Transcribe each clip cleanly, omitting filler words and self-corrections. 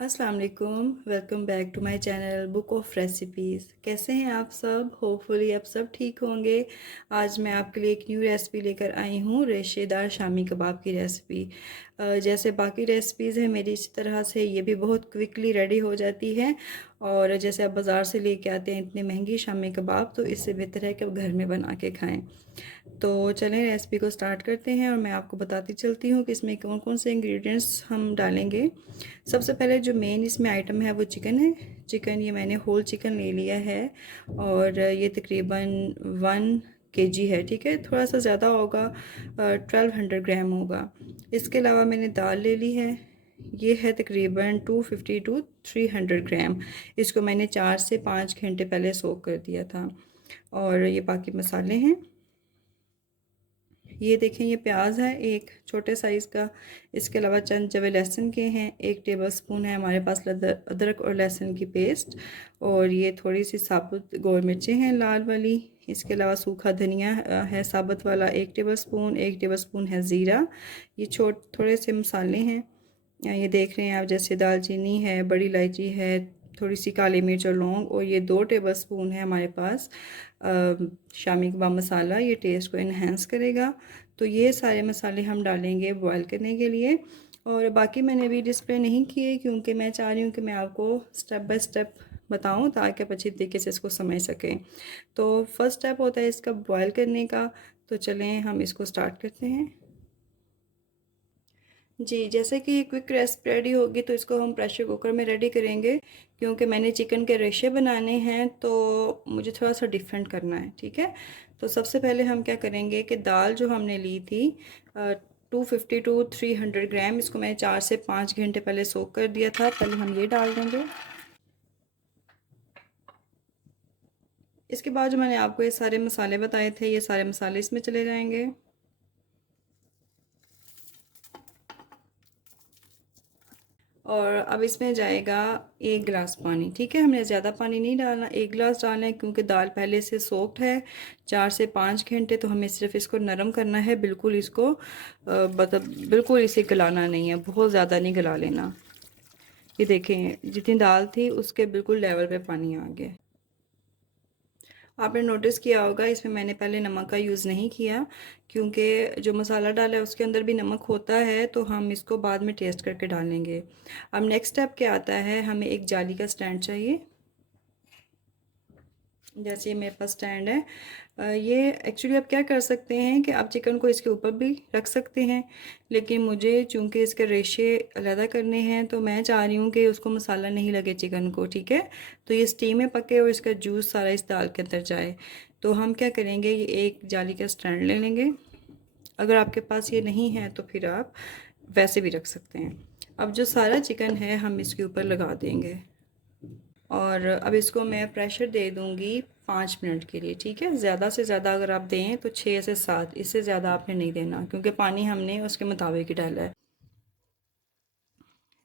अस्सलाम वालेकुम, welcome back to my channel book of recipes. कैसे हैं आप सब? होपफुली आप सब ठीक होंगे। आज मैं आपके लिए एक न्यू रेसिपी लेकर आई हूँ, रेशेदार शामी कबाब की रेसिपी। जैसे बाकी रेसिपीज़ हैं मेरी, इसी तरह से ये भी बहुत क्विकली रेडी हो जाती है। और जैसे आप बाज़ार से लेके आते हैं इतनी महंगी शामी कबाब, तो इससे बेहतर है कि आप घर में बना के खाएँ। तो चलें रेसिपी को स्टार्ट करते हैं और मैं आपको बताती चलती हूँ कि इसमें कौन कौन से इंग्रेडिएंट्स हम डालेंगे। सबसे पहले जो मेन इसमें आइटम है वो चिकन है। चिकन ये मैंने होल चिकन ले लिया है और ये तकरीबन 1 kg है, ठीक है। थोड़ा सा ज़्यादा होगा, 1200 ग्राम होगा। इसके अलावा मैंने दाल ले ली है, ये है तकरीबन 250 टू 300 ग्राम। इसको मैंने 4 से 5 घंटे पहले सोक कर दिया था। और ये बाकी मसाले हैं, ये देखें, ये प्याज है एक छोटे साइज़ का। इसके अलावा चंद जवे लहसुन के हैं, 1 टेबलस्पून है हमारे पास अदरक और लहसुन की पेस्ट। और ये थोड़ी सी साबुत गोल मिर्चें हैं लाल वाली। इसके अलावा सूखा धनिया है साबुत वाला, 1 टेबलस्पून। 1 टेबलस्पून है ज़ीरा। ये थोड़े से मसाले हैं, ये देख रहे हैं आप, जैसे दालचीनी है, बड़ी इलायची है, थोड़ी सी काली मिर्च और लौंग। और ये 2 टेबलस्पून है हमारे पास शामी कबाब मसाला, ये टेस्ट को इन्हेंस करेगा। तो ये सारे मसाले हम डालेंगे बॉईल करने के लिए। और बाकी मैंने अभी डिस्प्ले नहीं किए क्योंकि मैं चाह रही हूँ कि मैं आपको स्टेप बाय स्टेप बताऊँ ताकि आप अच्छी तरीके से इसको समझ सकें। तो फर्स्ट स्टेप होता है इसका बॉईल करने का। तो चलें हम इसको स्टार्ट करते हैं। जी, जैसे कि क्विक रेसिपी रेडी होगी तो इसको हम प्रेशर कुकर में रेडी करेंगे, क्योंकि मैंने चिकन के रेशे बनाने हैं तो मुझे थोड़ा सा डिफरेंट करना है, ठीक है। तो सबसे पहले हम क्या करेंगे कि दाल जो हमने ली थी 250 टू 300 ग्राम, इसको मैंने 4 से 5 घंटे पहले सोक कर दिया था। पहले हम ये डाल देंगे। इसके बाद जो मैंने आपको ये सारे मसाले बताए थे, ये सारे मसाले इसमें चले जाएंगे। और अब इसमें जाएगा 1 गिलास पानी, ठीक है। हमने ज़्यादा पानी नहीं डालना, 1 गिलास डालना है क्योंकि दाल पहले से सोक्ड है 4 से 5 घंटे। तो हमें सिर्फ इसको नरम करना है, बिल्कुल इसको मतलब बिल्कुल इसे गलाना नहीं है, बहुत ज़्यादा नहीं गला लेना। ये देखें, जितनी दाल थी उसके बिल्कुल लेवल पे पानी आ गया। आपने नोटिस किया होगा इसमें मैंने पहले नमक का यूज़ नहीं किया, क्योंकि जो मसाला डाला है उसके अंदर भी नमक होता है, तो हम इसको बाद में टेस्ट करके डालेंगे। अब नेक्स्ट स्टेप क्या आता है, हमें एक जाली का स्टैंड चाहिए। जैसे मेरे पास स्टैंड है, ये एक्चुअली आप क्या कर सकते हैं कि आप चिकन को इसके ऊपर भी रख सकते हैं, लेकिन मुझे चूंकि इसके रेशे अलहदा करने हैं तो मैं चाह रही हूँ कि उसको मसाला नहीं लगे चिकन को, ठीक है। तो ये स्टीम में पके और इसका जूस सारा इस दाल के अंदर जाए। तो हम क्या करेंगे, ये एक जाली का स्टैंड ले लेंगे। अगर आपके पास ये नहीं है तो फिर आप वैसे भी रख सकते हैं। अब जो सारा चिकन है हम इसके ऊपर लगा देंगे और अब इसको मैं प्रेशर दे दूंगी 5 मिनट के लिए, ठीक है। ज़्यादा से ज़्यादा अगर आप दें तो 6 से 7, इससे ज़्यादा आपने नहीं देना क्योंकि पानी हमने उसके मुताबिक ही डाला है।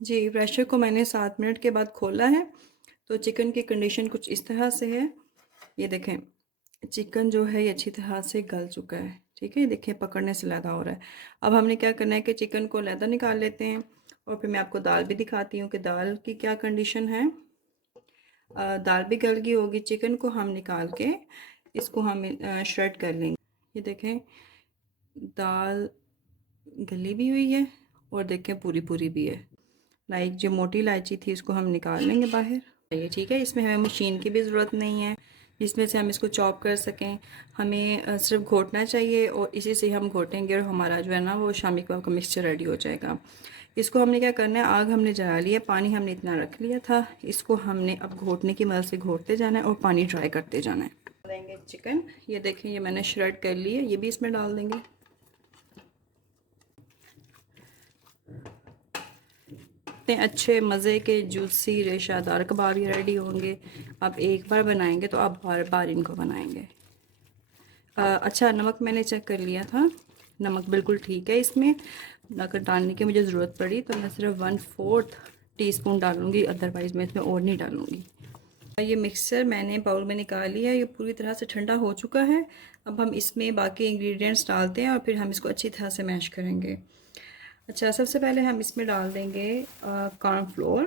जी, प्रेशर को मैंने 7 मिनट के बाद खोला है तो चिकन की कंडीशन कुछ इस तरह से है। ये देखें, चिकन जो है ये अच्छी तरह से गल चुका है, ठीक है। ये देखें, पकड़ने से लैदा हो रहा है। अब हमने क्या करना है कि चिकन को लैदा निकाल लेते हैं और फिर मैं आपको दाल भी दिखाती हूँ कि दाल की क्या कंडीशन है। दाल भी गल गई होगी। चिकन को हम निकाल के इसको हम श्रेड कर लेंगे। ये देखें, दाल गली भी हुई है और देखें पूरी पूरी भी है। लाइक जो मोटी इलायची थी इसको हम निकाल लेंगे बाहर, ये ठीक है। इसमें हमें मशीन की भी ज़रूरत नहीं है जिसमें से हम इसको चॉप कर सकें। हमें सिर्फ घोटना चाहिए और इसी से हम घोटेंगे और हमारा जो है ना वो शामी कबाब का मिक्सचर रेडी हो जाएगा। इसको हमने क्या करना है, आग हमने जला लिया, पानी हमने इतना रख लिया था, इसको हमने अब घोटने की मदद से घोटते जाना है और पानी ड्राई करते जाना है। डालेंगे चिकन, ये देखें ये मैंने श्रेड कर ली है, ये भी इसमें डाल देंगे। इतने अच्छे मज़े के जूसी रेशादार कबाब ये रेडी होंगे। आप एक बार बनाएंगे तो आप बार बार इनको बनाएंगे। अच्छा, नमक मैंने चेक कर लिया था, नमक बिल्कुल ठीक है इसमें। अगर डालने की मुझे ज़रूरत पड़ी तो मैं सिर्फ 1/4 टीस्पून डालूँगी, अदरवाइज़ मैं इसमें और नहीं डालूँगी। ये मिक्सचर मैंने बाउल में निकाल लिया, ये पूरी तरह से ठंडा हो चुका है। अब हम इसमें बाकी इंग्रेडिएंट्स डालते हैं और फिर हम इसको अच्छी तरह से मैश करेंगे। अच्छा, सबसे पहले हम इसमें डाल देंगे कॉर्नफ्लोर